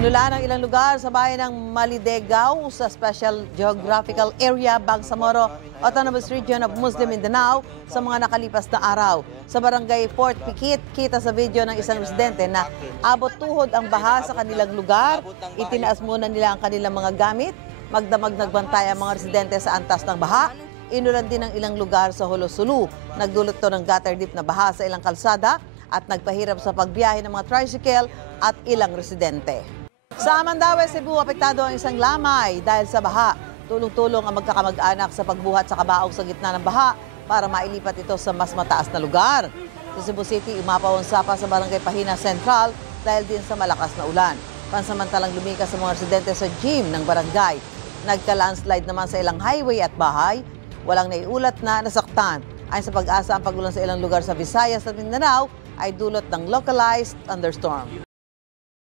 Inulan ang ilang lugar sa bayan ng Malidegaw sa Special Geographical Area, Bangsamoro, Autonomous Region of Muslim Mindanao sa mga nakalipas na araw. Sa barangay Fort Pikit, kita sa video ng isang residente na abot tuhod ang baha sa kanilang lugar. Itinaas muna nila ang kanilang mga gamit. Magdamag nagbantay ang mga residente sa antas ng baha. Inulan din ang ilang lugar sa Holosulu. Nagdulot to ng gutter deep na baha sa ilang kalsada at nagpahirap sa pagbiyahe ng mga tricycle at ilang residente. Sa Mandaue, Cebu, apektado ang isang lamay dahil sa baha. Tulong-tulong ang magkakamag-anak sa pagbuhat sa kabaog sa gitna ng baha para mailipat ito sa mas mataas na lugar. Sa Cebu City, umapaw ang sapa sa barangay Pahina Central dahil din sa malakas na ulan. Pansamantalang lumikas sa mga residente sa gym ng barangay. Nagka-landslide naman sa ilang highway at bahay. Walang naiulat na nasaktan. Ayon sa Pag-asa, ang pagulan sa ilang lugar sa Visayas at Mindanao ay dulot ng localized thunderstorm.